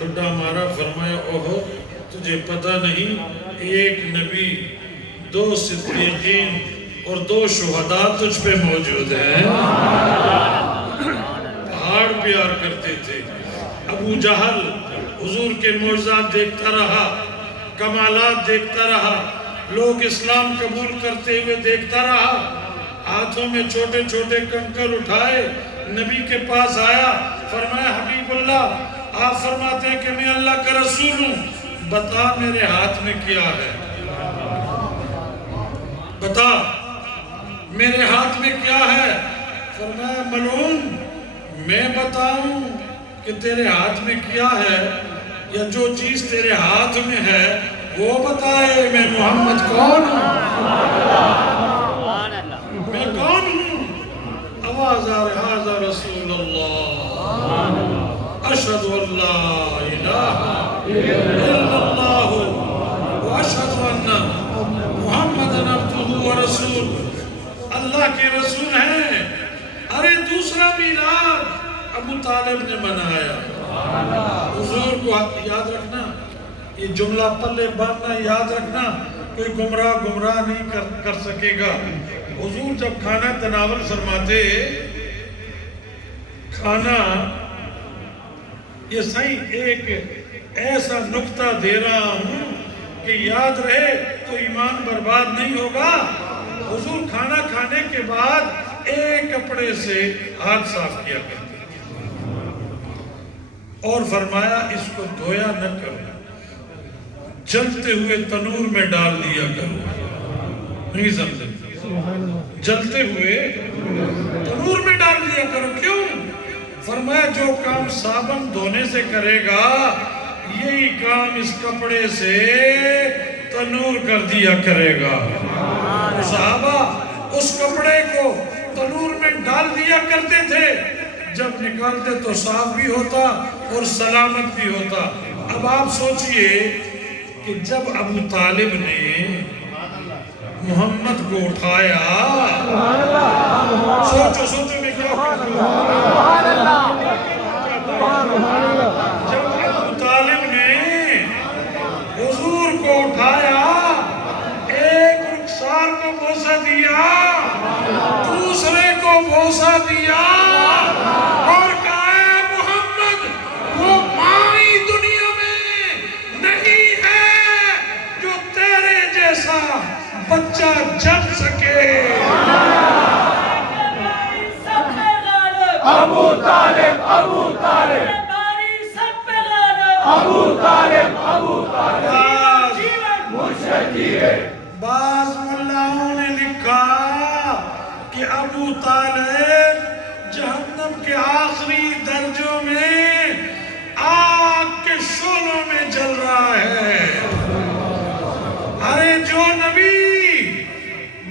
ٹھڈا مارا، فرمایا اوہو تجھے پتہ نہیں ایک نبی، 2 صدیقین اور 2 شہداء تجھ پہ موجود ہیں۔ پہاڑ پیار کرتے تھے۔ ابو جہل حضور کے معجزات دیکھتا رہا، کمالات دیکھتا رہا، لوگ اسلام قبول کرتے ہوئے دیکھتا رہا، ہاتھوں میں چھوٹے چھوٹے کنکر اٹھائے، نبی کے پاس آیا، فرمایا حبیب اللہ، آپ فرماتے ہیں کہ میں اللہ کا رسول ہوں، بتا میرے ہاتھ میں کیا ہے، بتا میرے ہاتھ میں کیا ہے؟ فرمایا ملعون، میں بتاؤں کہ تیرے ہاتھ میں کیا ہے، یا جو چیز تیرے ہاتھ میں ہے وہ بتائے میں محمد کون ہوں، میں کون ہوں؟ آواز آ رہا ھذا رسول اللہ، اشہد ان لا الہ الا اللہ واشہد ان محمد عبدہ ورسول، اللہ کے رسول ہیں۔ ارے دوسرا میلاد ابو طالب نے منایا۔ حضور کو یاد رکھنا، یہ جملہ پلے باندھنا، یاد رکھنا، کوئی گمراہ نہیں کر سکے گا۔ حضور جب کھانا تناول فرماتے، کھانا، یہ صحیح ایک ایسا نکتہ دے رہا ہوں کہ یاد رہے تو ایمان برباد نہیں ہوگا۔ حضور کھانا کھانے کے بعد ایک کپڑے سے ہاتھ صاف کیا کرتے اور فرمایا اس کو دھویا نہ کرو، جلتے ہوئے تنور میں ڈال دیا کرو۔ نہیں سمجھے؟ جلتے ہوئے تنور میں ڈال دیا کرو۔ کیوں؟ فرمایا جو کام صابن دھونے سے کرے گا، یہی کام اس کپڑے سے تنور کر دیا کرے گا۔ صحابہ اس کپڑے کو تنور میں ڈال دیا کرتے تھے، جب نکالتے تو صاف بھی ہوتا اور سلامت بھی ہوتا۔ اب آپ سوچئے کہ جب ابو طالب نے محمد کو اٹھایا، سوچو میں کیا جب ابو طالب نے حضور کو اٹھایا، ایک رخسار کو بوسہ دیا، دوسرے کو بوسہ دیا اور کہا اے محمد، وہ مائی دنیا میں نہیں ہے جو تیرے جیسا بچہ جن سکے۔ ابو طالب ابو طالب ابو طالب ابو طالب بعض ملاؤں نے لکھا کہ ابو طالب جہنم کے آخری درجوں میں آگ کے شعلوں میں جل رہا ہے۔ ارے جو نبی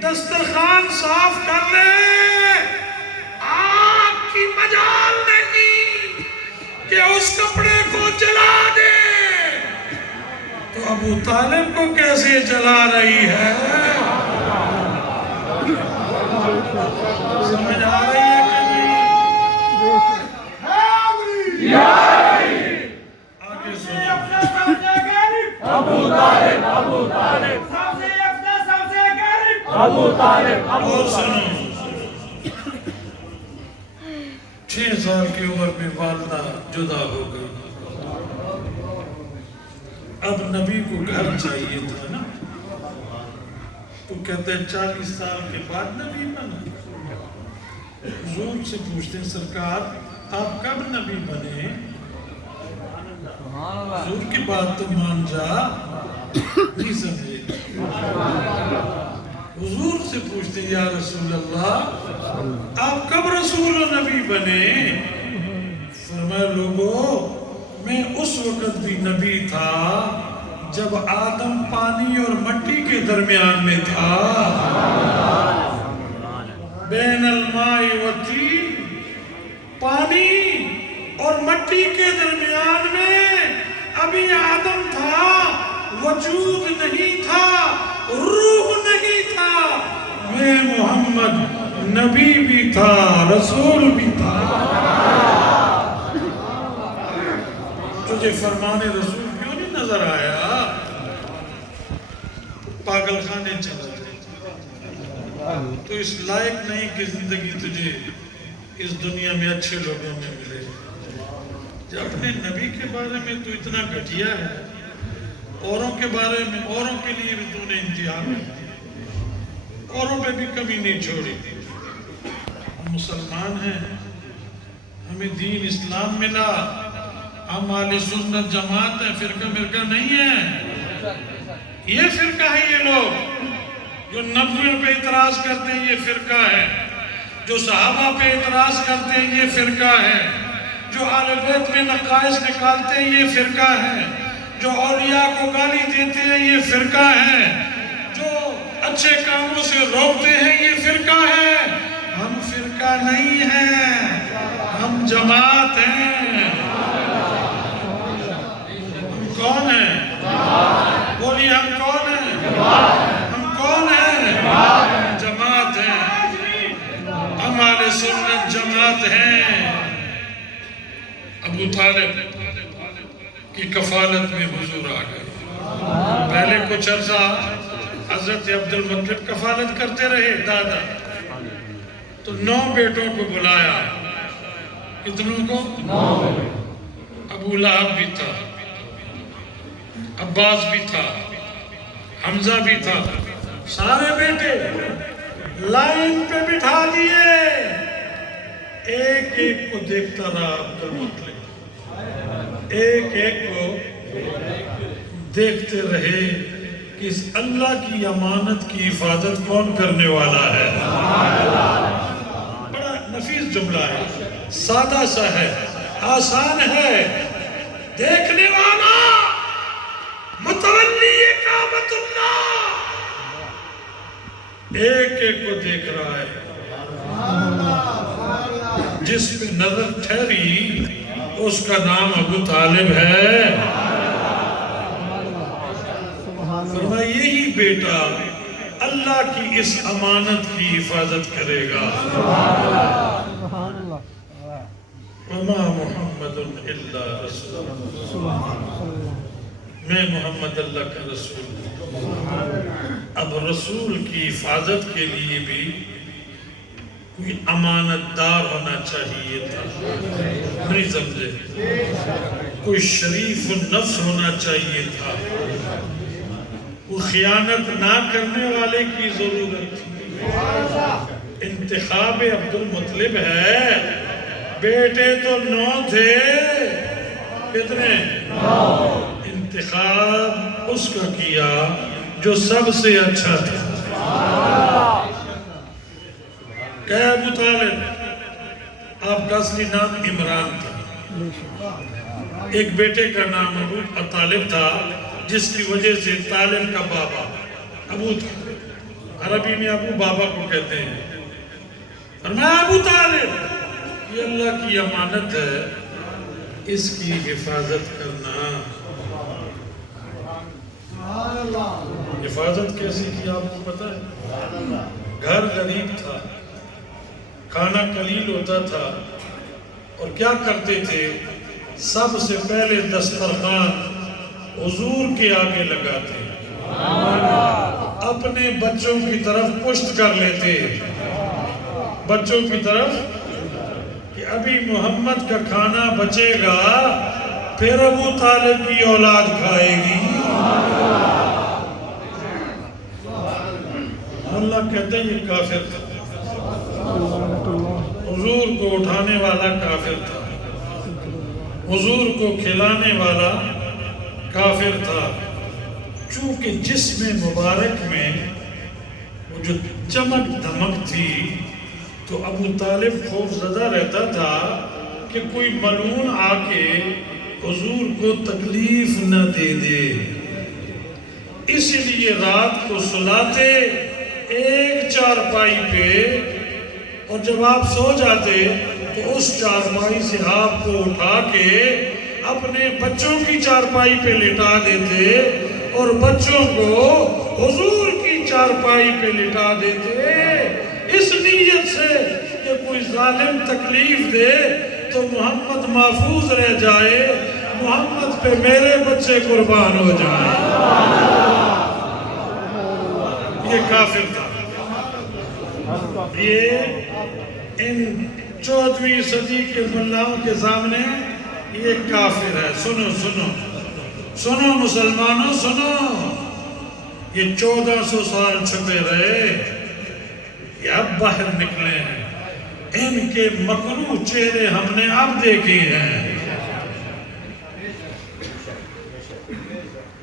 دسترخوان صاف کر لے، آگ کی مجال نہیں کہ اس کپڑے کو جلا دے، تو ابو طالب کو کیسے جلا رہی ہے؟ سمجھ آ رہی ہے کہ نہیں؟ آگے سنو۔ ابو طالب ابو طالب ابو طالب اور سنو، 6 سال کی عمر میں والدہ جدا ہو گئی۔ اب نبی کو گھر چاہیے تھا نا، تو کہتے ہیں 40 سال کے بعد نبی بنا۔ حضور سے پوچھتے ہیں سرکار آپ کب نبی بنے؟ حضور کی بات تو مان جا، نہیں سمجھے۔ حضور سے پوچھتے ہیں یا رسول اللہ آپ کب رسول و نبی بنے؟ فرمایا لوگو میں اس وقت بھی نبی تھا جب آدم پانی اور مٹی کے درمیان میں تھا۔ بین الماء والطین، پانی اور مٹی کے درمیان میں ابھی آدم تھا، وجود نہیں تھا، روح نہیں تھا۔ میں محمد نبی بھی تھا، رسول بھی تھا۔ تو تجھے فرمان رسول کیوں نہیں نظر آیا؟ پاگل خانے چلا جائے تو اس لائق نہیں کہ زندگی تجھے اس دنیا میں اچھے لوگوں میں ملے. جب اپنے نبی کے بارے میں تو اتنا گھٹیا ہے، اوروں کے بارے میں، اوروں کے لیے بھی تو نے انتہا کر، اوروں پہ بھی کمی نہیں چھوڑی. ہم مسلمان ہیں، ہمیں دین اسلام ملا، ہم اہل سنت جماعت ہیں، فرقہ مرقہ نہیں ہے. یہ فرقہ ہے، یہ لوگ جو نبیوں پہ اعتراض کرتے ہیں یہ فرقہ ہے، جو صحابہ پہ اعتراض کرتے ہیں یہ فرقہ ہے، جو اہل بیت میں نقائص نکالتے ہیں یہ فرقہ ہے، جو اولیاء کو گالی دیتے ہیں یہ فرقہ ہے، جو اچھے کاموں سے روکتے ہیں یہ فرقہ ہے. ہم فرقہ نہیں ہیں، ہم جماعت ہیں. ہم کون ہیں؟ بولیے ہم کون ہیں؟ ہم کون ہیں؟ جماعت ہیں. ہم اہل سنت جماعت ہیں. ابو طالب کی کفالت میں حضور آ گئے. پہلے کچھ عرصہ حضرت عبد المطلب کفالت کرتے رہے دادا، تو 9 بیٹوں کو بلایا. کتنوں کو؟ 9. ابو لہب بھی تھا، عباس بھی تھا، حمزہ بھی تھا. سارے بیٹے لائن پہ بٹھا دیے. ایک ایک کو دیکھتا رہا عبد المطلب، ایک ایک کو دیکھتے رہے کہ اس اللہ کی امانت کی حفاظت کون کرنے والا ہے. بڑا نفیس جملہ ہے، سادہ سا ہے، آسان ہے. دیکھنے والا متولی کعبۃ اللہ ایک ایک کو دیکھ رہا ہے. جس پہ نظر ٹھہری اس کا نام ابو طالب ہے. فرمایا یہی بیٹا اللہ کی اس امانت کی حفاظت کرے گا. وما محمد الا رسول، میں محمد اللہ کا رسول ہوں. اب رسول کی حفاظت کے لیے بھی کوئی امانت دار ہونا چاہیے تھا. نہیں سمجھے؟ کوئی شریف النفس ہونا چاہیے تھا. وہ خیانت نہ کرنے والے کی ضرورت تھی. انتخاب عبد المطلب ہے. بیٹے تو 9 تھے، کتنے؟ 9. انتخاب اس کا کیا جو سب سے اچھا تھا. کہ ابو طالب، آپ کا اصلی نام عمران تھا، ایک بیٹے کا نام ابو طالب تھا جس کی وجہ سے طالب کا بابا ابو تھا. عربی میں ابو بابا کو کہتے ہیں. فرمایا ابو طالب یہ اللہ کی امانت ہے، اس کی حفاظت کرنا. حفاظت کیسی کی آپ کو پتا ہے؟ گھر غریب تھا، کھانا قلیل ہوتا تھا، اور کیا کرتے تھے؟ سب سے پہلے دسترخوان حضور کے آگے لگاتے، اپنے بچوں کی طرف پشت کر لیتے، بچوں کی طرف کہ ابھی محمد کا کھانا بچے گا پھر ابو طالب کی اولاد کھائے گی. اللہ کہتے ہیں یہ کافر تھا، حضور کو اٹھانے والا کافر تھا، حضور کو کھلانے والا کافر تھا. چونکہ جسم مبارک میں وہ جو چمک دھمک تھی تو ابو طالب خوف زدہ رہتا تھا کہ کوئی ملعون آ کے حضور کو تکلیف نہ دے دے. اس لیے رات کو سلاتے ایک چارپائی پہ، اور جب آپ سو جاتے تو اس چارپائی سے آپ کو اٹھا کے اپنے بچوں کی چارپائی پہ لٹا دیتے اور بچوں کو حضور کی چارپائی پہ لٹا دیتے، اس نیت سے کہ کوئی ظالم تکلیف دے تو محمد محفوظ رہ جائے، محمد پہ میرے بچے قربان ہو جائیں. یہ کافر تھا. یہ ان 14ویں صدی کے ملاؤں کے سامنے یہ کافر ہے. سنو سنو سنو مسلمانوں سنو. یہ 1400 سال چھپے رہے، یہ اب باہر نکلے ہیں. ان کے مکروہ چہرے ہم نے اب دیکھے ہیں.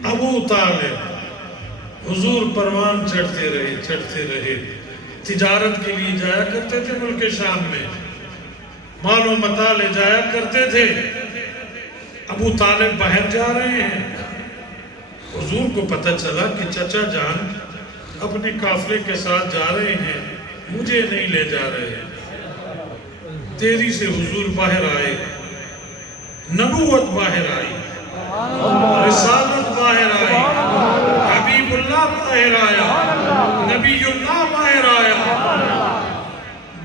ابو طالب حضور پروان چڑھتے رہے. تجارت کے لیے جایا کرتے تھے ملک شام میں، مال و متاع لے جایا کرتے تھے. ابو طالب باہر جا رہے ہیں. حضور کو پتہ چلا کہ چچا جان اپنے قافلے کے ساتھ جا رہے ہیں، مجھے نہیں لے جا رہے. تیزی سے حضور باہر آئے. نبوت باہر آئی، رسالت باہر آئی، حبیب اللہ باہر آیا، نبی اللہ باہر آیا.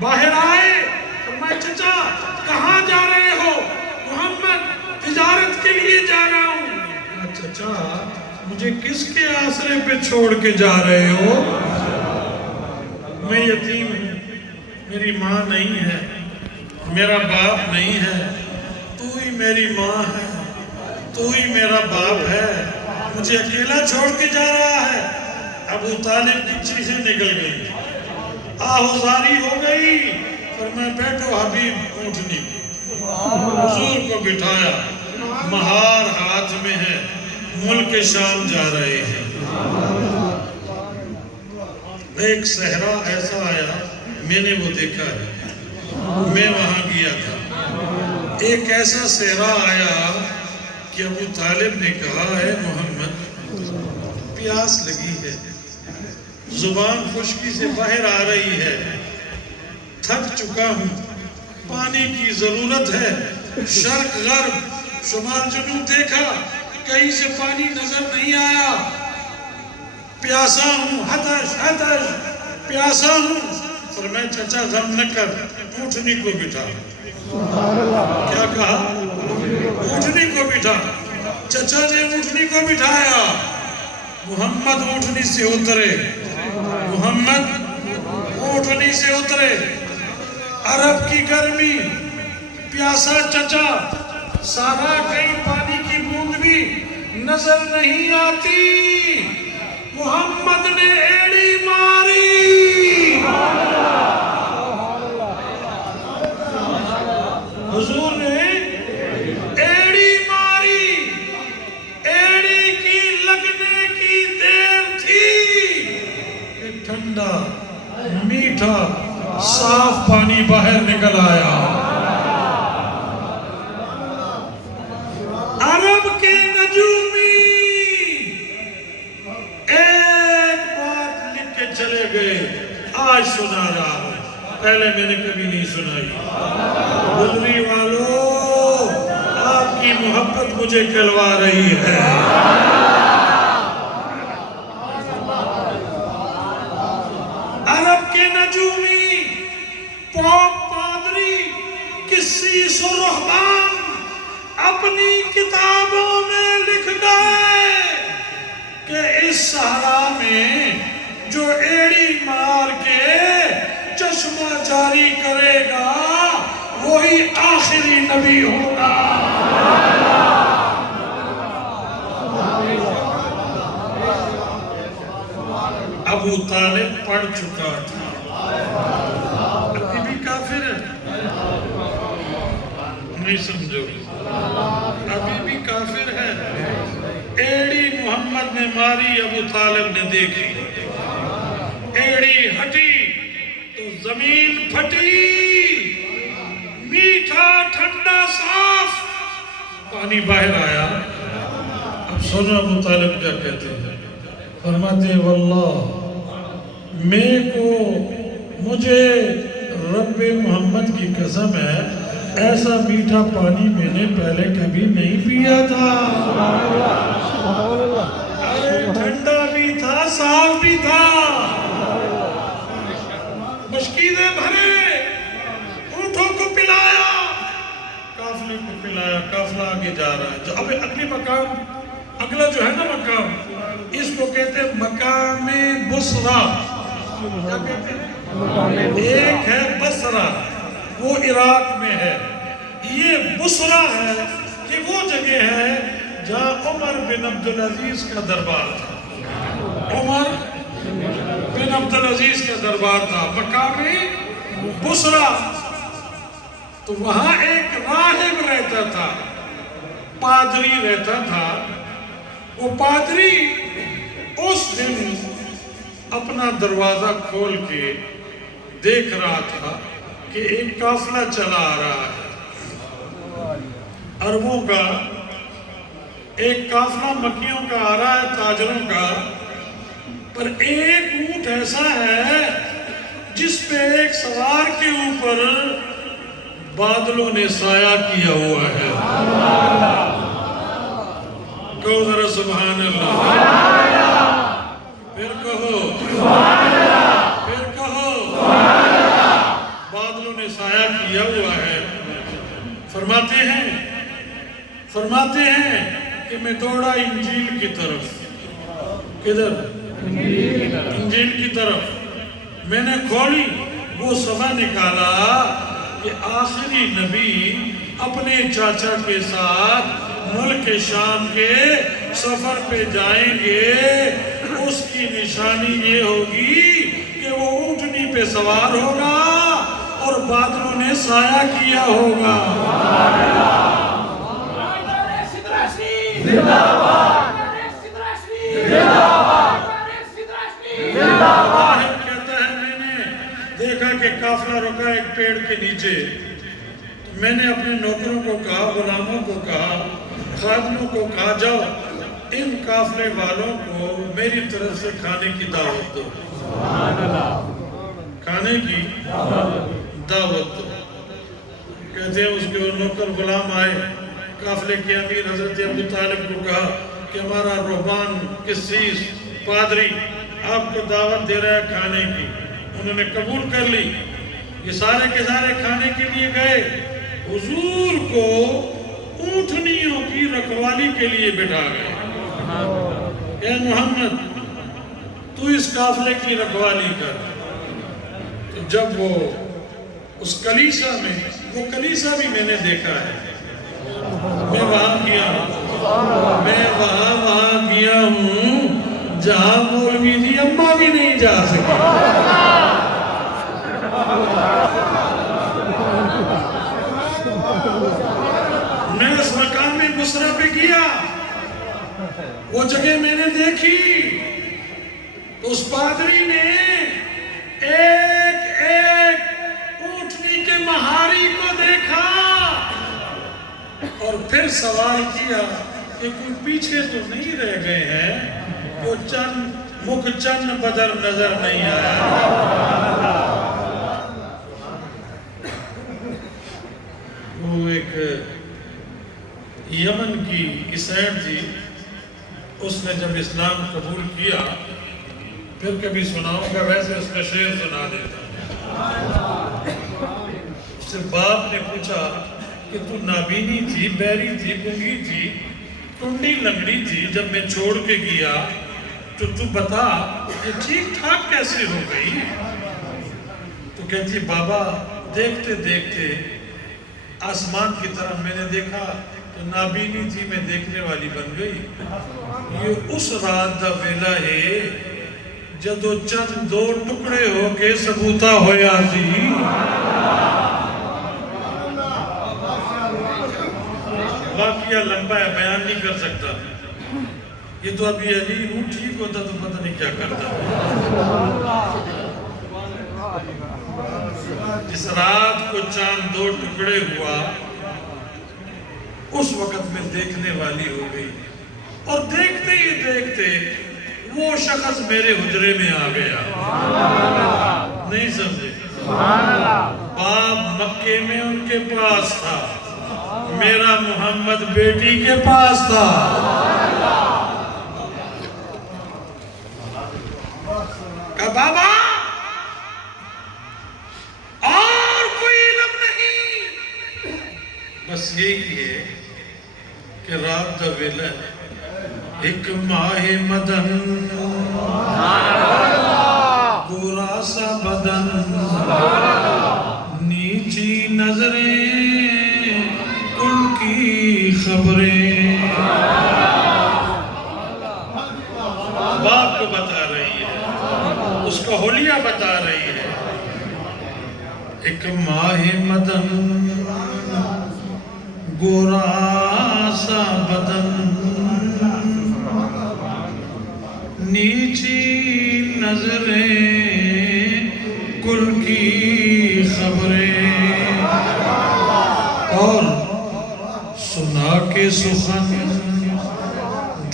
باہر آئے. فرمایا چچا کہاں جا رہے ہو؟ محمد تجارت کے لیے جا رہا ہوں. چچا مجھے کس کے آسرے پہ چھوڑ کے جا رہے ہو؟ میں یتیم ہوں، میری ماں نہیں ہے، میرا باپ نہیں ہے. تو ہی میری ماں ہے، تو ہی میرا باپ ہے، مجھے اکیلا چھوڑ کے جا رہا ہے. ابو طالب کی چیزیں نکل گئی، آہوزاری ہو گئی. فرمایا بیٹھو حبیب اونٹنی. حضور کو بٹھایا، مہار ہاتھ میں ہے، ملک شام جا رہے ہیں. ایک صحرا ایسا آیا، میں نے وہ دیکھا ہے، میں وہاں گیا تھا. ایک ایسا صحرا آیا کہ ابو طالب نے کہا ہے محمد پیاس لگی ہے، زبان خشکی سے باہر آ رہی ہے، تھک چکا ہوں، پانی کی ضرورت ہے. شرق غرب شمال جنوب دیکھا، کہیں سے پانی نظر نہیں آیا. پیاسا ہوں، ہتش پیاسا ہوں. فرمایا چچا غم نہ کر، اونٹنی کو بٹھا. کیا کہا؟ اونٹنی کو بٹھا. چچا نے اونٹنی کو بٹھایا. محمد اونٹنی سے اترے، محمد اونٹنی سے اترے. عرب کی گرمی، پیاسا چچا، سارا کہیں پانی کی بوند بھی نظر نہیں آتی. محمد نے ایڑی ماری. حضور نے ایڑی ماری. ایڑی کی لگنے کی دیر تھی کہ ٹھنڈا میٹھا صاف پانی باہر نکل آیا. عرب کے نجومی ایک بات لکھ کے چلے گئے، آج سنا رہا ہوں، پہلے میں نے کبھی نہیں سنائی. گزری والوں، آپ کی محبت مجھے کلوا رہی ہے. عرب کے نجومی، پوپ پادری، قسیس و رہبان اپنی کتابوں میں لکھ گئے کہ اس صحرا میں جو ایڑی مار کے چشمہ جاری کرے گا وہی آخری نبی ہوگا. ابو طالب پڑھ چکا تھا، ابھی بھی کافر ہے. نہیں سمجھو، ابھی بھی کافر ہے. ایڑی محمد نے ماری، ابو طالب نے دیکھی. ایڑی ہٹی تو زمین پھٹی، میٹھا ٹھنڈا صاف پانی باہر آیا. اب سنو ابو طالب کیا کہتے ہیں. فرماتے واللہ مجھے رب محمد کی قسم ہے، ایسا میٹھا پانی میں نے پہلے کبھی نہیں پیا تھا. ارے ٹھنڈا بھی تھا، صاف بھی تھا. مشکیزیں بھرے، اونٹوں کو پلایا، قافلے کو منتقل آیا، قافلہ آگے جا رہا ہے. جو اب اگلی مقام، اگلا جو ہے نا مقام، اس کو کہتے ہیں مقام بصرہ. کیا کہتے ہیں؟ ایک ہے بصرہ، وہ عراق میں ہے. یہ بصرہ ہے، یہ وہ جگہ ہے جہاں عمر بن عبدالعزیز کا دربار تھا. عمر بن عبدالعزیز کا دربار تھا، مقام بصرہ. تو وہاں ایک راہب رہتا تھا، پادری رہتا تھا. وہ پادری اس دن اپنا دروازہ کھول کے دیکھ رہا تھا کہ ایک قافلہ چلا آ رہا ہے عربوں کا. ایک قافلہ مکیوں کا آ رہا ہے، تاجروں کا. پر ایک اونٹ ایسا ہے جس پہ ایک سوار کے اوپر بادلوں نے سایہ کیا ہوا ہے. کہو ذرا سبحان اللہ. پھر کہو پھر کہو. بادلوں نے سایہ کیا ہوا ہے. فرماتے ہیں کہ میں دوڑا انجیل کی طرف. کدھر؟ انجیل کی طرف. میں نے کھولی، وہ صفحہ نکالا کہ آخری نبی اپنے چاچا کے ساتھ ملک شام کے سفر پہ جائیں گے. اس کی نشانی یہ ہوگی کہ وہ اونٹنی پہ سوار ہوگا اور بادلوں نے سایہ کیا ہوگا. کہتا ہے میں نے دیکھا کہ قافلہ رکا ایک پیڑ کے نیچے. میں نے اپنے نوکروں کو کہا، غلاموں کو کہا، خادموں کو کہا، جاؤ ان قافلے والوں کو میری طرف سے کھانے کی دعوت دو. کھانے کی دعوت دو. کہتے ہیں اس کے نوکر غلام آئے. قافلے کے امیر حضرت ابو طالب کو کہا کہ ہمارا رہبان قسیس پادری آپ کو دعوت دے رہا ہے کھانے کی. انہوں نے قبول کر لی. یہ سارے کے سارے کھانے کے لیے گئے. حضور کو اونٹنیوں کی رکھوالی کے لیے بٹھا گئے. اے محمد تو اس قافلے کی رکھوالی کر. تو جب وہ اس کلیسا میں، وہ کلیسا بھی میں نے دیکھا ہے، میں وہاں گیا ہوں جہاں مولوی جی اماں بھی نہیں جا سکے. میں اس مقام میں بصرہ پہ گیا، وہ جگہ میں نے دیکھی. اس پادری نے ایک اونٹنی کے مہاری کو دیکھا اور پھر سوال کیا کہ کوئی پیچھے تو نہیں رہ گئے ہیں، وہ چند بدر نظر نہیں آیا. وہ ایک یمن کی عیسائیت تھی. اس نے جب اسلام قبول کیا، پھر کبھی سناؤں گا، ویسے اس کا شعر سنا دیتا. اس سے باپ نے پوچھا کہ تو نابینی تھی، بیری تھی، گنگی تھی، ٹنڈی لنگڑی تھی، جب میں چھوڑ کے گیا تو بتا یہ ٹھیک ٹھاک کیسے ہو گئی؟ تو کہتی بابا دیکھتے دیکھتے آسمان کی طرف میں نے دیکھا تو نابینی تھی، میں دیکھنے والی بن گئی. یہ اس رات دا ویلا ہے جدو چند دو ٹکڑے ہو کے ثبوتا ہویا سی. واقعہ لمبا ہے، بیان نہیں کر سکتا. یہ تو ابھی علی ہوں، ٹھیک ہوتا تو پتہ نہیں کیا کرتا. جس رات کو چاند دو ٹکڑے ہوا اس وقت میں دیکھنے والی ہو گئی. اور دیکھتے ہی دیکھتے وہ شخص میرے حجرے میں آ گیا. نہیں سمجھے؟ باپ مکے میں ان کے پاس تھا، میرا محمد بیٹی کے پاس تھا. کہا بابا اور کوئی علم نہیں، بس یہی ہے کہ رات دا ویلا ایک ماہ مدن گورا سا بدن نیچی نظریں ان کی خبریں باپ کو بتا رہی ہے، اس کو حلیہ بتا رہی ہے. ایک ماہ مدن گورا سا بدن نیچی نظریں کل کی خبریں اور سنا کے سخن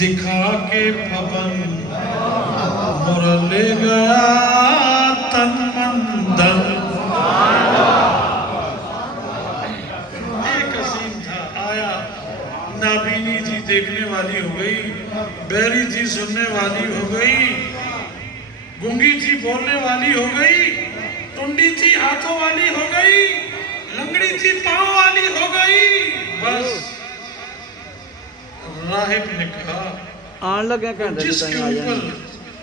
دکھا کے پھپن مر لے گیا تن من دن. ایک عظیم تھا آیا، نابینی تھی دیکھنے والی ہو گئی، بہری تھی سننے والی ہو گئی، گنگی تھی بولنے والی ہو گئی، ٹنڈی تھی ہاتھوں والی ہو گئی، لنگڑی تھی پاؤں والی ہو گئی. بس راہب نے کہا جس کے اوپر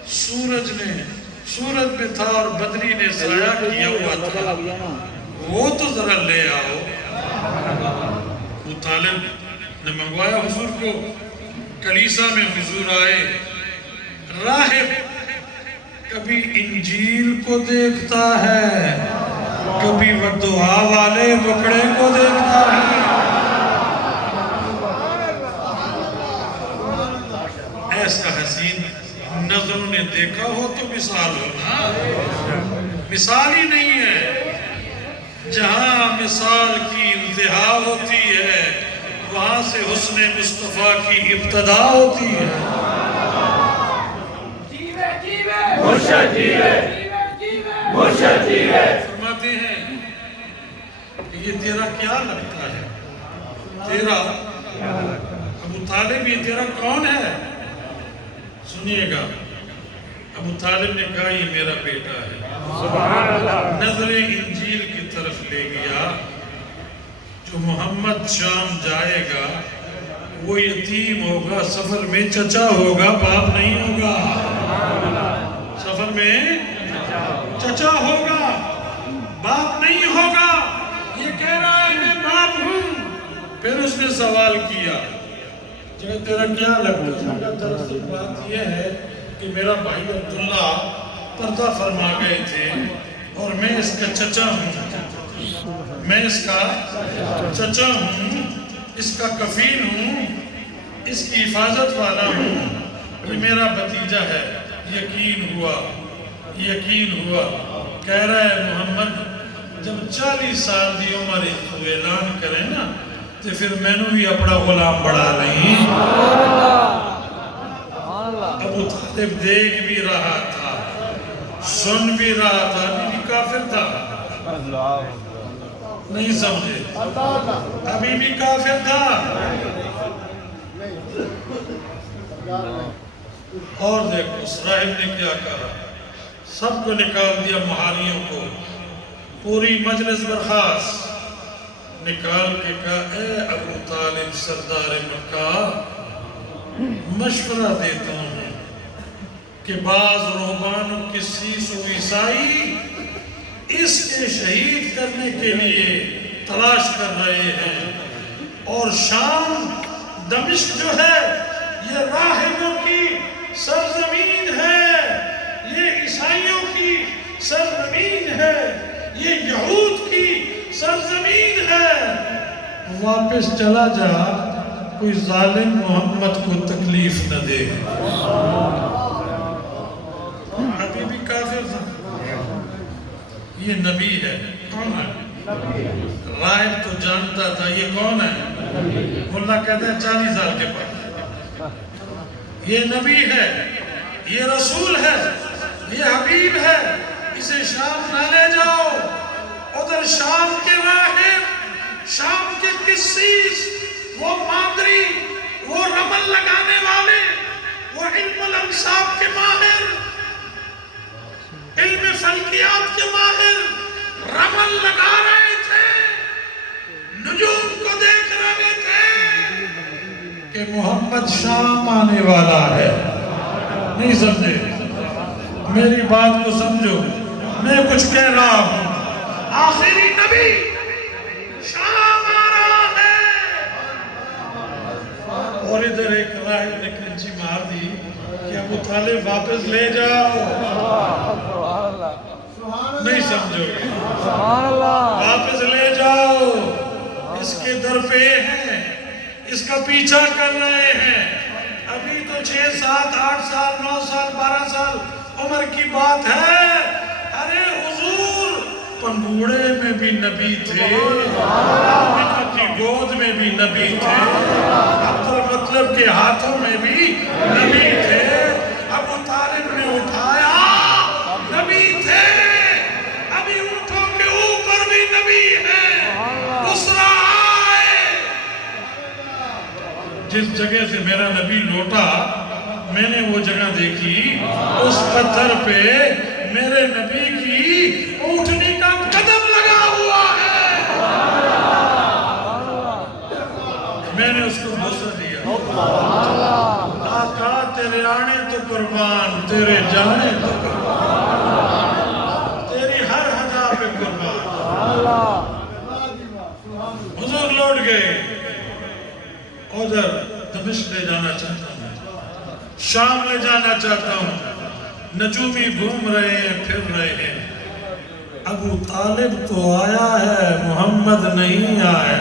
سورج میں تھا اور بدری نے سایہ کیا ہوا تھا وہ تو ذرا لے آؤ. ابو طالب نے منگوایا حضور کو، کلیسا میں حضور آئے. راہب کبھی انجیل کو دیکھتا ہے، کبھی وہ دعا والے بکڑے کو دیکھتا ہے. ایسا حسین نظروں نے دیکھا ہو تو مثال ہونا، مثال ہی نہیں ہے. جہاں مثال کی انتہا ہوتی ہے وہاں سے حسن مصطفیٰ کی ابتدا ہوتی ہے. مرشد جیوے مرشد جیوے. فرماتے ہیں کہ یہ تیرا کیا لگتا ہے، تیرا ابو طالب یہ تیرا کون ہے؟ سنیے گا. ابو طالب نے کہا یہ میرا بیٹا ہے. سبحان اللہ. نظر انجیل کی طرف لے گیا. جو محمد شام جائے گا وہ یتیم ہوگا، سفر میں چچا ہوگا، باپ نہیں ہوگا. سفر میں چچا ہوگا، باپ نہیں ہوگا. یہ کہہ رہا ہے میں باپ ہوں. پھر اس نے سوال کیا کہ تیرا کیا لگتا ہے؟ دراصل بات یہ ہے کہ میرا بھائی عبداللہ پردہ فرما گئے تھے اور میں اس کا چچا ہوں، میں اس کا چچا ہوں، اس کا کفیل ہوں، اس کی حفاظت والا ہوں. یہ میرا بھتیجا ہے. یقین ہوا. کہہ رہا ہے محمد جب 40 سال دی عمر کو اعلان کرے نا تو پھر میں نے بھی اپنا غلام بڑھا نہیں. ابو طالب دیکھ بھی رہا تھا، سن بھی رہا تھا، ابھی بھی کافر تھا. نہیں سمجھے؟ ابھی بھی کافر تھا. اور دیکھو اس راہب نے کیا کہا، سب کو نکال دیا مہاریوں کو، پوری مجلس برخاست. نکال کے کہا اے ابو طالب سردار مکہ، مشورہ دیتا ہوں کہ بعض رہبان و قسیس و عیسائی اس کے شہید کرنے کے لیے تلاش کر رہے ہیں، اور شام دمشق جو ہے یہ راہبوں کی سرزمین ہے، یہ عیسائیوں کی سرزمین ہے، یہ یہود کی سرزمین ہے. واپس چلا جا، کوئی ظالم محمد کو تکلیف نہ دے. ابھی بھی کافر تھا. یہ نبی ہے. کون ہے؟ راہب تو جانتا تھا یہ کون ہے. ملا کہتا ہے 40 سال کے بعد یہ نبی ہے، یہ رسول ہے، یہ حبیب ہے. اسے شام نہ لے جاؤ. ادھر شام کے راہب، شام کے قسیس، وہ مادری، وہ رمل لگانے والے، وہ علم الانصاب کے ماہر، علم فلکیات کے ماہر رمل لگا رہے تھے، نجوم کو دیکھ رہے تھے محمد شام آنے والا ہے. نہیں سمجھے؟ میری بات کو سمجھو. میں کچھ کہہ رہا ہوں. آخری نبی شام آ رہا ہے. اور ادھر ایک راہب نے کنچی مار دی کہ ابو طالب واپس لے جاؤ. نہیں سمجھو گے؟ واپس لے جاؤ. اس کے در پہ ہیں, اس کا پیچھا کر رہے ہیں. ابھی تو 6 7 8 سال 9 سال 12 سال عمر کی بات ہے. ارے حضور پنگوڑے میں بھی نبی تھے, امینہ کی گود میں بھی نبی تھے, عبد المطلب کے ہاتھوں میں بھی نبی تھے. ابو طالب نے اٹھایا, نبی تھے. ابھی اونٹوں کے اوپر بھی نبی ہیں. بسرا آئے. جس جگہ سے میرا نبی لوٹا میں نے وہ جگہ دیکھی, اس پتھر پہ میرے نبی کی اونٹنی کا قدم لگا ہوا ہے. میں نے اس کو بوسہ دیا. آقا تیرے آنے تو قربان, تیرے جانے تو قربان, تیری ہر ہدا پہ قربان. حضور لوٹ گئے. ادھر دمشق لے جانا چاہتا ہوں, شام لے جانا چاہتا ہوں. نجومی گھوم رہے ہیں, پھر رہے ہیں. ابو طالب تو آیا ہے, محمد نہیں آیا.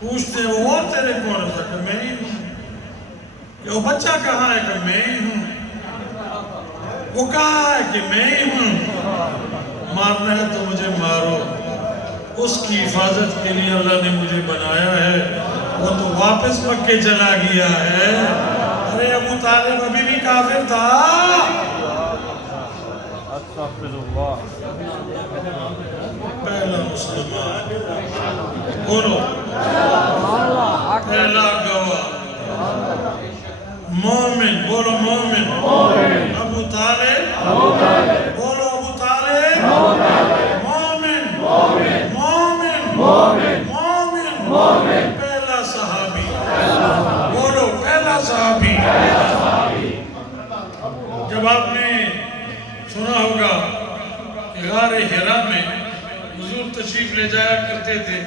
پوچھتے ہیں وہ تیرے کون ہے؟ کہ میں ہی ہوں. کہ وہ بچہ کہاں ہے؟ کہ میں ہی ہوں. وہ کہاں ہے؟ کہ میں ہی ہوں. مارنا ہے تو مجھے مارو, اس کی حفاظت کے لیے اللہ نے مجھے بنایا ہے. وہ تو واپس مکے چلا گیا ہے. ارے ابو طالب ابھی بھی کافر تھا. پہلا مسلمان, بولو پہلا گواہ, مومن, بولو مومن. ابو طالب, بولو ابو طالب. مومن, مومن, مومن. پہلا صحابی, بولو پہلا صحابی. جب آپ نے سنا ہوگا کہ غار حرا میں حضور تشریف لے جایا کرتے تھے,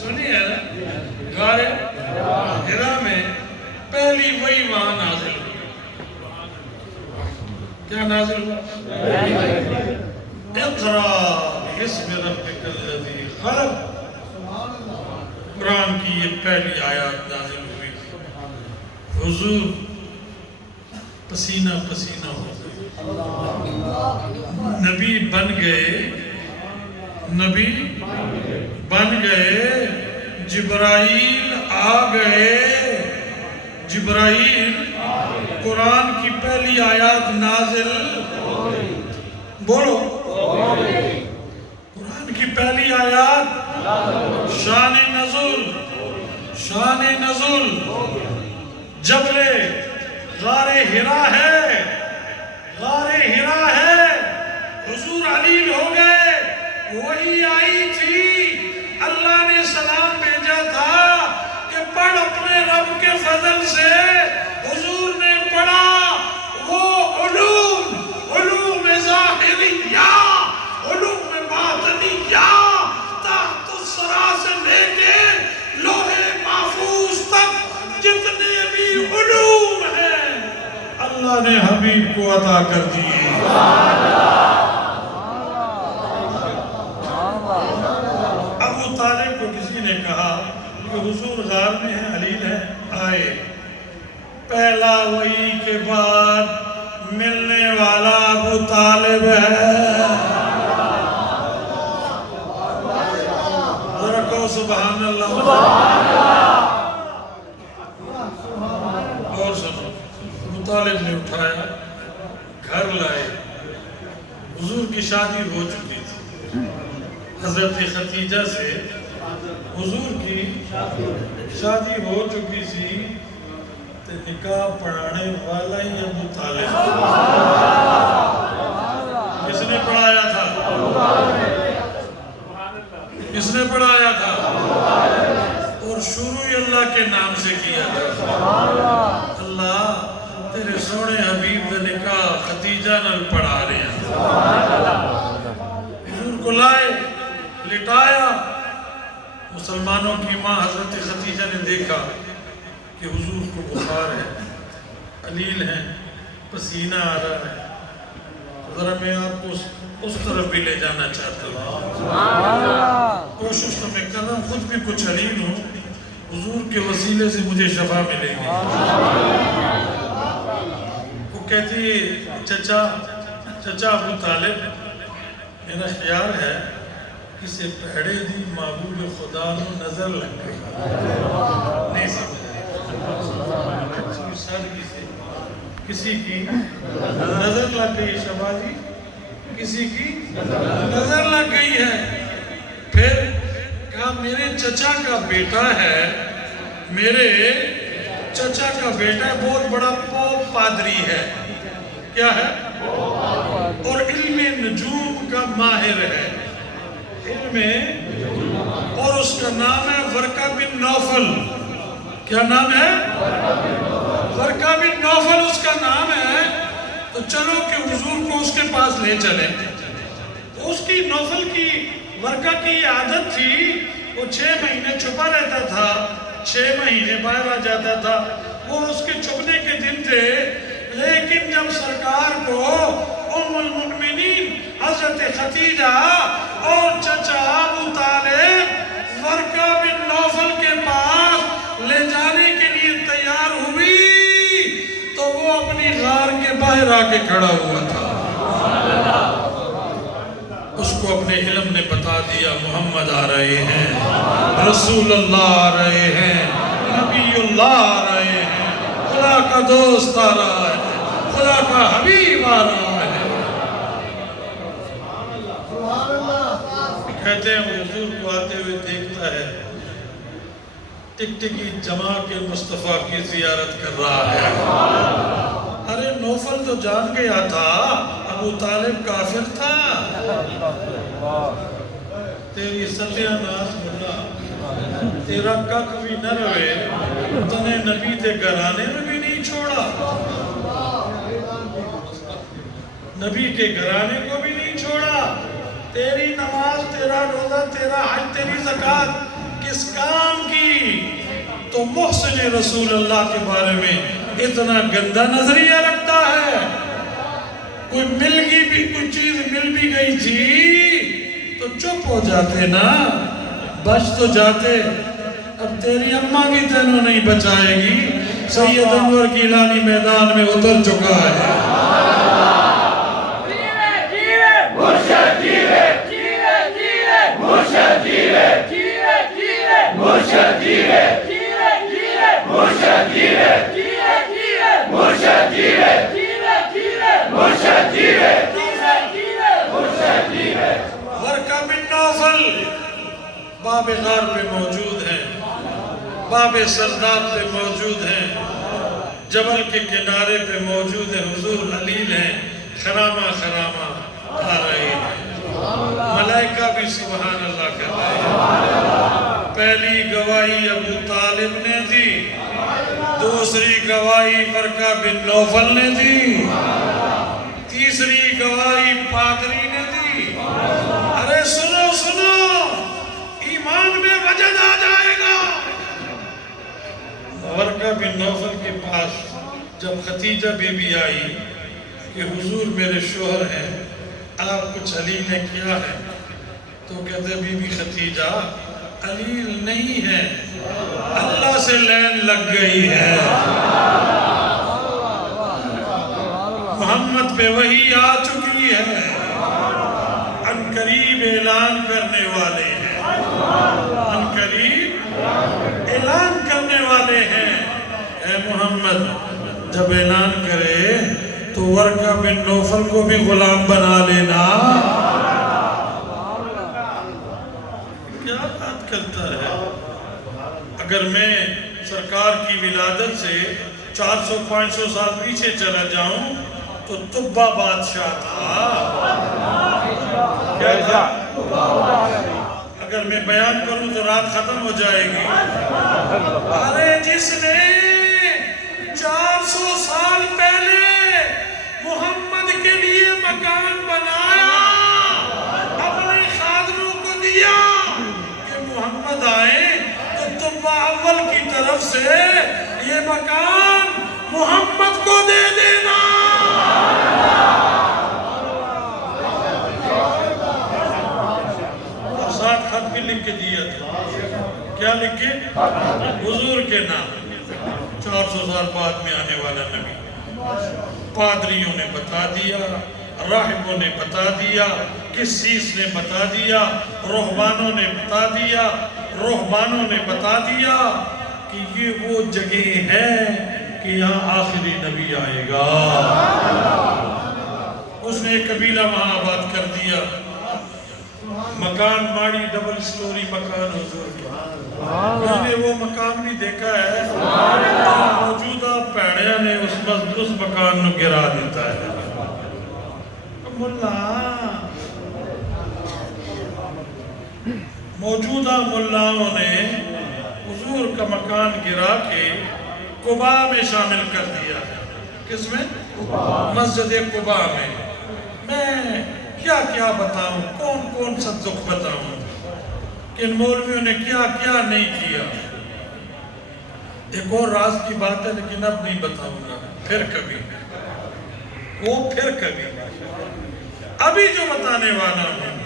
سنی ہے نا؟ غار حرا میں پہلی وہی وہاں نازل ہوئی. کیا نازل ہوا؟ اقرا باسم ربک الذی خلق. قرآن کی یہ پہلی آیات نازل ہوئی. حضور پسینہ پسینہ ہو گئے, نبی بن گئے, نبی بن گئے. جبرائیل آ گئے. جبرائیل قرآن کی پہلی آیات نازل, بولو قرآن کی پہلی آیات. شان نزول, شان نزول. جبل غار حرا ہے, غار حرا ہے. حضور علیل ہو گئے. وہی آئی تھی, اللہ نے سلام بھیجا تھا کہ پڑھ اپنے رب کے فضل سے. حضور نے پڑھا وہ علوم, علوم ظاہریہ, علوم باطنیہ, تحت الثری سے لے کے لوح محفوظ تک جتنے بھی علوم ہیں اللہ نے حبیب کو عطا کر دیے. ابو طالب کو کسی نے کہا کہ حضور غار میں ہیں, علیل ہے, آئے. پہلا وحی کے بعد ملنے والا ابو طالب ہے. ذرا کہو سبحان اللہ. اور سنو, ابو طالب نے اٹھایا, گھر لائے. حضور کی شادی ہو چکی تھی. حضرت ختیجہ سے حضور کی شادی ہو چکی تھی. نکاح پڑھانے والا ہی ابو طالب. کس نے پڑھایا تھا؟ کس نے پڑھایا تھا؟ اور شروع ہی اللہ کے نام سے کیا تھا۔ اللہ تیرے سونے حبیب نے نکاح خدیجہ نال پڑھا رہے ہیں، حضور کو لائے لٹایا، مسلمانوں کی ماں حضرت خدیجہ نے دیکھا کہ حضور کو بخار ہے، علیل ہیں، پسینہ آ رہا ہے، ذرا میں آپ کو اس طرف بھی لے جانا چاہتا ہوں، کوشش تو میں کر رہا ہوں، خود بھی کچھ علیل ہوں، حضور کے وسیلے سے مجھے شفا ملے گی۔ وہ کہتی ہے چچا ابو طالب، میرا خیال ہے کسی پیڑے دی معبود خدا نو نظر لگ گئی، نہیں سمجھ کسی کی نظر لگ گئی، شبا جی کسی کی نظر لگ گئی ہے۔ پھر کہا میرے چچا کا بیٹا ہے، میرے چچا کا بیٹا ہے، بہت بڑا پوپ پادری ہے، کیا ہے؟ اور علم نجوم کا ماہر ہے، علم، اور اس کا نام ہے ورقہ بن نوفل۔ کیا نام ہے؟ ورقہ بن نوفل اس کا نام ہے۔ تو چلو کہ حضور کو اس کے پاس لے چلیں۔ اس کی نوفل کی ورقہ کی عادت تھی، وہ 6 مہینے چھپا رہتا تھا، 6 مہینے باہر آ جاتا تھا، وہ اس کے چھپنے کے دن تھے۔ لیکن جب سرکار کو ام المؤمنین حضرت خدیجہ اور چچا ابو طالب ورقہ بن نوفل کے پاس لے جانے کے لیے تیار ہوئی تو وہ اپنی غار کے باہر آ کے کھڑا ہوا تھا۔ اس کو اپنے علم نے بتا دیا محمد آ رہے ہیں، رسول اللہ آ رہے ہیں، نبی اللہ آ رہے ہیں، خدا کا دوست آ رہا ہے، خدا کا حبیب آ رہا ہے۔ کہتے ہیں حضور کو آتے ہوئے دیکھتا ہے، ٹکٹکی جما کے مصطفیٰ کی زیارت کر رہا ہے۔ ارے نوفل تو جان گیا تھا ابو طالب کافر تھا۔ تیری ستیہ ناز ملا، تیرا کک بھی نہ روے، تنے نبی تے گھرانے میں بھی نہیں چھوڑا، نبی کے گھرانے کو بھی نہیں چھوڑا۔ تیری نماز، تیرا روزہ، تیرا حج، تیری زکوٰۃ کس کام کی؟ تو محسن رسول اللہ کے بارے میں اتنا گندا نظریہ رکھتا ہے۔ کوئی چیز مل بھی گئی تھی تو چپ ہو جاتے نا، بچ تو جاتے۔ اب تیری اماں بھی تینوں نہیں بچائے گی، سید انور گیلانی میدان میں اتر چکا ہے۔ مرشد جیوے، مرشد جیوے، مرشد جیوے، مرشد جیوے، مرشد جیوے، مرشد جیوے، مرشد جیوے۔ ورقہ بن نوفل باب غار پہ موجود ہیں، باب سرداب پہ موجود ہیں، جبل کے کنارے پہ موجود ہیں، حضور علیل ہیں، خرامہ خرامہ آ رہے ہیں، ملائکہ بھی سبحان اللہ کر رہے ہیں۔ پہلی گواہی ابو طالب نے دی، دوسری گواہی ورقہ بن نوفل نے دی، تیسری گواہی پادری نے دی۔ ارے سنو سنو، ایمان میں وجد آ جائے گا۔ ورقہ بن نوفل کے پاس جب خدیجہ بی بی آئی کہ حضور میرے شوہر ہیں، آپ کچھ علیل نے کیا ہے؟ تو کہتے بی بی خدیجہ علیل نہیں ہے، اللہ سے لین لگ گئی ہے، محمد پہ وحی آ چکی ہے، ان قریب اعلان کرنے والے ہیں، ان قریب اعلان کرنے والے ہیں۔ اے محمد جب اعلان کرے تو ورقہ بن نوفل کو بھی غلام بنا لینا۔ کیا بات کرتا ہے؟ اگر میں سرکار کی ولادت سے 400-500 سال پیچھے چلا جاؤں تو تبا بادشاہ تھا، کیا تھا؟ اگر میں بیان کروں تو رات ختم ہو جائے گی. ارے جس نے 400 سال پہلے محمد کے لیے مکان بنایا، اپنے خادموں کو دیا کہ محمد آئے تو تم اول کی طرف سے یہ مکان محمد کو دے دینا. اور ساتھ خط بھی لکھ کے دیا تھا. کیا لکھے؟ حضور کے نام. 400 سال بعد میں آنے والا نبی. پادریوں نے بتا دیا، راہبوں نے بتا دیا، قسیس نے بتا دیا، رہبانوں نے بتا دیا، رہبانوں نے بتا دیا کہ یہ وہ جگہ ہے کہ یہاں آخری نبی آئے گا. اس نے ایک قبیلہ وہاں آباد کر دیا. مکان ماڑی ڈبل سٹوری مکان حضور کا. میں نے وہ مکان بھی دیکھا ہے. موجودہ پیڑیاں نے اس مکان نو گرا دیتا ہے. موجودہ ملاؤں نے حضور کا مکان گرا کے قباء میں شامل کر دیا. کس میں؟ مسجد قباء میں. میں کیا کیا بتاؤں، کون کون سا دکھ بتاؤں کہ ان مولویوں نے کیا کیا نہیں کیا. ایک اور راز کی بات ہے لیکن اب نہیں بتاؤں گا، پھر کبھی. ابھی جو بتانے والا ہوں،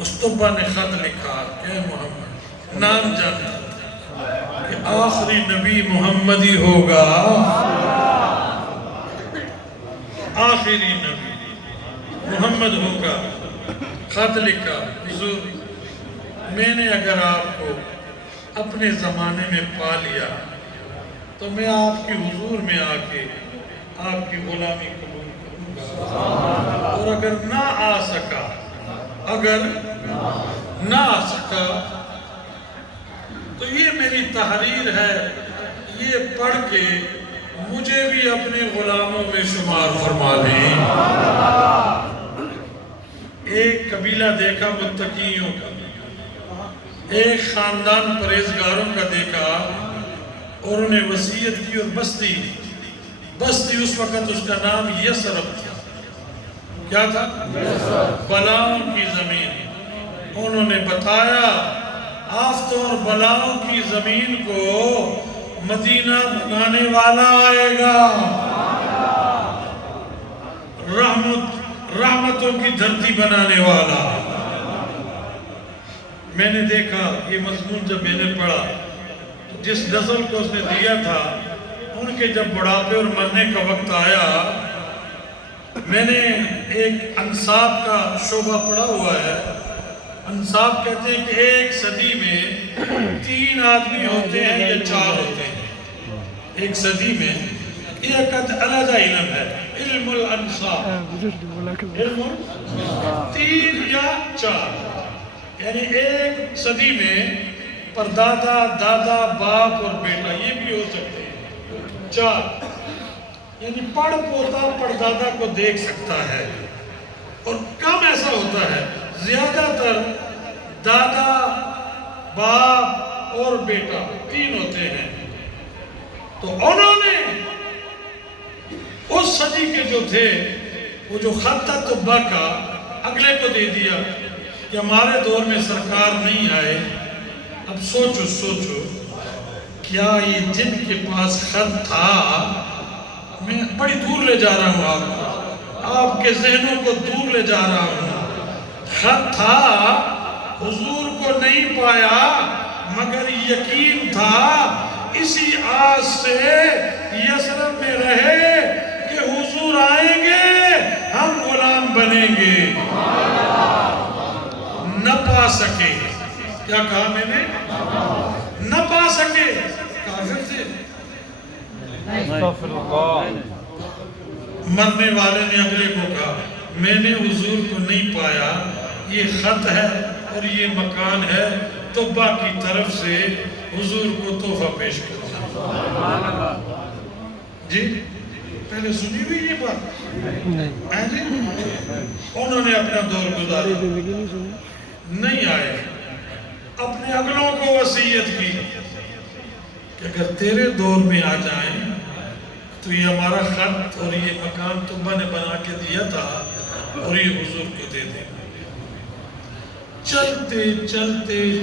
استبا نے خط لکھا کہ محمد نام جانتا کہ آخری نبی محمد ہی ہوگا. آخری نبی محمد ہوگا. خط لکھا، حضور میں نے اگر آپ کو اپنے زمانے میں پا لیا تو میں آپ کی حضور میں آ کے آپ کی غلامی قبول کروں گا. اور اگر نہ آ سکا تو یہ میری تحریر ہے، یہ پڑھ کے مجھے بھی اپنے غلاموں میں شمار فرما لیں. ایک قبیلہ دیکھا متقیوں کا، ایک خاندان پرہیزگاروں کا دیکھا اور انہیں وصیت کی. اور بستی اس وقت اس کا نام یثرب تھا. کیا تھا؟ بلاؤں کی زمین. انہوں نے بتایا آفتوں اور بلاؤں کی زمین کو مدینہ بنانے والا آئے گا، رحمتوں کی دھرتی بنانے والا. میں نے دیکھا یہ مضمون جب میں نے پڑھا، جس نسل کو اس نے دیا تھا ان کے جب بڑھاپے اور مرنے کا وقت آیا، میں نے ایک انصاب کا شعبہ پڑھا ہوا ہے. انصاب کہتے ہیں کہ ایک صدی میں 3 آدمی ہوتے ہیں یا 4 ہوتے ہیں. ایک صدی میں ایک علیحدہ علم ہے، علم الانصاب. علم 3 یا 4، یعنی ایک صدی میں پردادا، دادا، باپ اور بیٹا یہ بھی ہو سکتے ہیں. 4 یعنی پڑ پوتا پردادا کو دیکھ سکتا ہے. اور کم ایسا ہوتا ہے، زیادہ تر دادا، باپ اور بیٹا 3 ہوتے ہیں. تو انہوں نے اس صدی کے جو تھے وہ جو خط تھا طبع کا اگلے کو دے دیا کہ ہمارے دور میں سرکار نہیں آئے. اب سوچو کیا یہ جن کے پاس خط تھا، میں بڑی دور لے جا رہا ہوں آپ کے ذہنوں کو دور لے جا رہا ہوں. خط تھا، حضور کو نہیں پایا مگر یقین تھا. اسی آس سے یثرب میں رہے کہ حضور آئیں گے، ہم غلام بنیں گے. نہ پا سکے. کیا کہا میں نے؟ نہ پا سکے. کافر تھے. مرنے والے نے اگلے کو کہا میں نے حضور کو نہیں پایا، یہ خط ہے اور یہ مکان ہے، طبع کی طرف سے حضور کو تحفہ پیش کرنا. جی پہلے سنی ہوئی یہ بات نہیں. انہوں نے اپنا دور گزارا، نہیں آئے. اپنے اگلوں کو وصیت کی کہ اگر تیرے دور میں آ جائیں تو یہ ہمارا خط اور یہ مکان تمہیں نے بنا کے دیا تھا اور یہ حضور کو دے دیں۔ چلتے چلتے